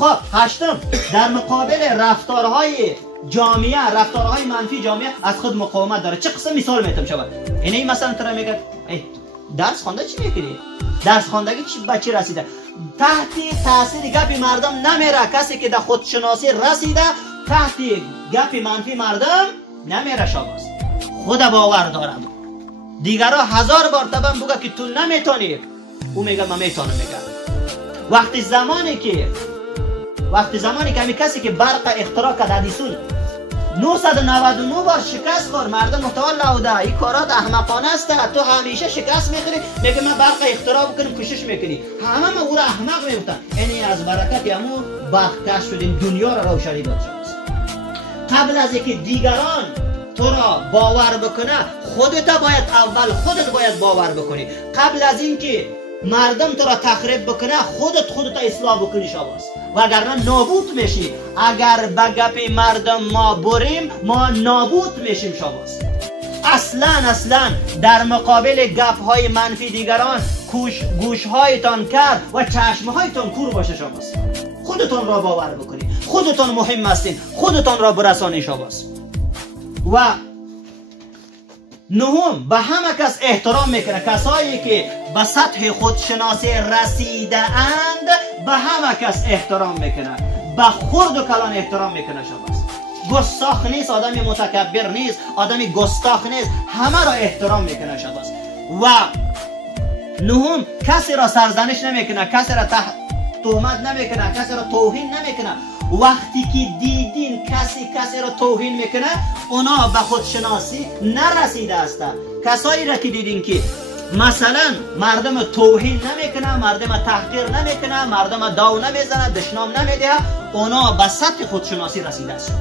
خب هشتم، در مقابل رفتارهای جامعه، رفتارهای منفی جامعه از خود مقاومت داره. چه قسم مثال میتونم شود؟ اینه مثلا تو میگه درس خوانده چی میکنی؟ درس خواندگی چی بچه رسیده؟ تحت تاثیر گپ مردم نمیره. کسی که در خودشناسی رسیده تحت گپ منفی مردم نمیره. شاباس خود باور دارم. دیگرها 1000 بار تبم بگه که تو نمیتونی، او میگه من میتونم. میگه وقتی زمانی که همین کسی که برق اختراع کرد ادیسون 999 بار شکست خورد، مردم متوال نبوده این کارات احمقانه است، تو همیشه شکست میخوری. میگه من برق اختراع بکنم کوشش میکنی، همه ما او را احمق میگفتن. یعنی از برکت همو برق کشف شدیم، دنیا را روشنی داد شماست. قبل از اینکه دیگران تو را باور بکنه خودت باید باور بکنی. قبل از اینکه مردم تو را تخریب بکنه خودت اصلاح بکنی. شاباس وگرنه نابود میشی. اگر به گپ مردم ما بریم ما نابود میشیم. شاباس اصلا در مقابل گپ های منفی دیگران گوشهایتان کرد و چشمهایتان کور باشه. شاباس خودتان را باور بکنی، خودتان مهم هستین، خودتان را برسانی. شاباس و نهم، به همه کس احترام میکنه. کسایی که به سطح خودشناسی رسیده اند به همه کس احترام میکنه، به خرد و کلان احترام میکنه. شاباس گستاخ نیست، آدمی متکبر نیست، آدمی گستاخ نیست، همه را احترام میکنه. شاباس و نهم، کسی را سرزنش نمیکنه، کسی را تهمت نمیکنه، کسی را توهین نمیکنه. وقتی که دیدین کسی را توهین میکنه اونا به خودشناسی نرسیده هستند. کسایی را که دیدین که مثلا مردم توهین نمیکنه، مردم تحقیر نمیکنه، مردم داو نمیزنه، دشنام نمیده، اونا به سطح خودشناسی رسیده است.